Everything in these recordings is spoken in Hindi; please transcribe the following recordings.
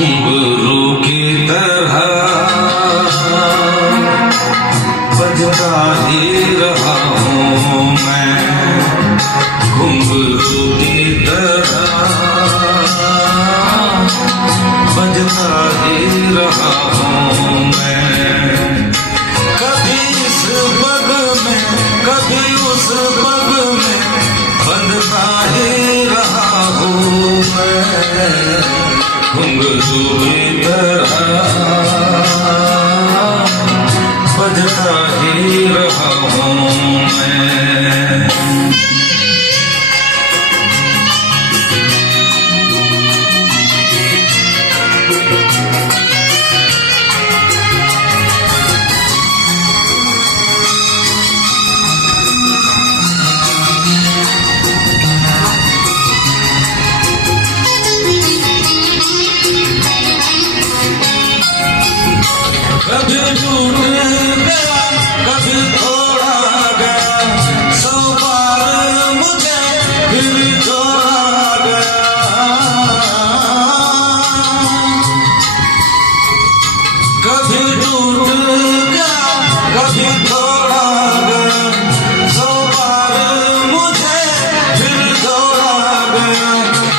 घुंघरू की तरह बजता ही रहा हूँ मैं, घुंघरू की तरह बजता ही रहा हूँ मैं। कभी इस पग में कभी उस पग में बंधता ही रहा हूँ मैं, घुंघरू की तरह बजता ही रहा हूँ मैं। कभी टूट गया कभी थोड़ा गया, 100 बार मुझे फिर छोड़ा गया। कभी टूट गया कभी थोड़ा गया, 100 बार मुझे फिर छोड़ा गया।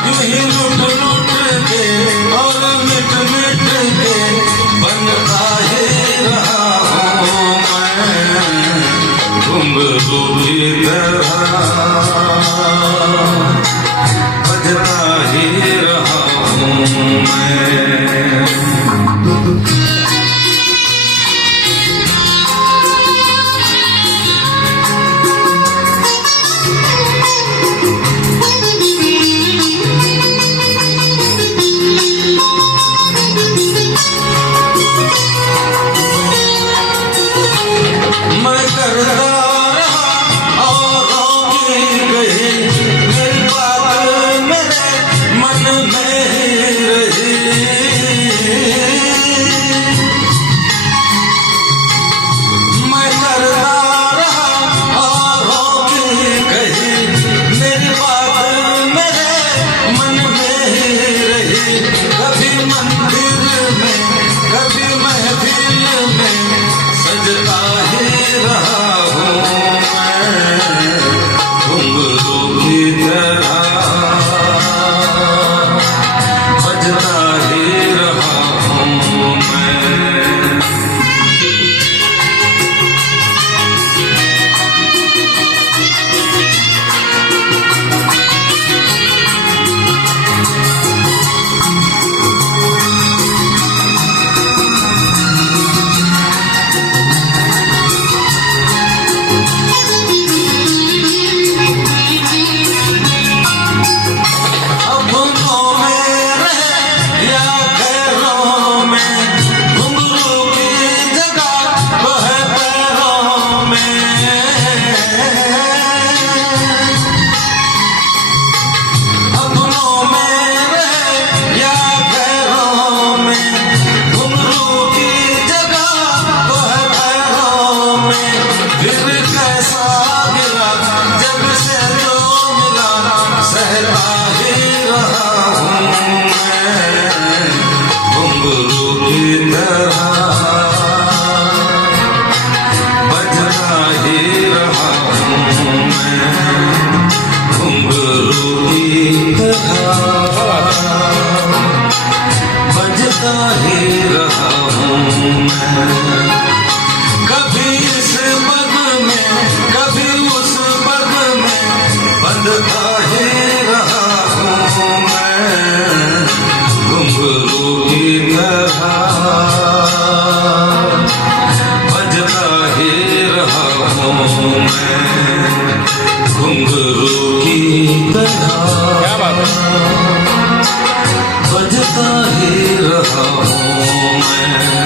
यूं ही लुट लुट के और मिट मिट के बनता ही रहा हूँ मैं, घुंघरू की तरह बजता ही रहा हूँ मैं। मैं करता रहा औरों की कही, मेरी बात मेरे मन में ही रही। मैं करता रहा औरों की कही, मेरी बात मेरे मन में ही रही। कभी मंदिर में कभी महफिल में सजता ही रहा हूँ मैं, घुंघरू की तरह बजता ही रहा हूँ मैं। बजता ही रहा हूँ मैं, कभी इस पग में कभी उस पग में बंधता ही रहा हूँ मैं, घुंघरू की तरह बजता ही रहा हूँ मैं, घुंघरू की तरह बजता ही रहा हूँ मैं।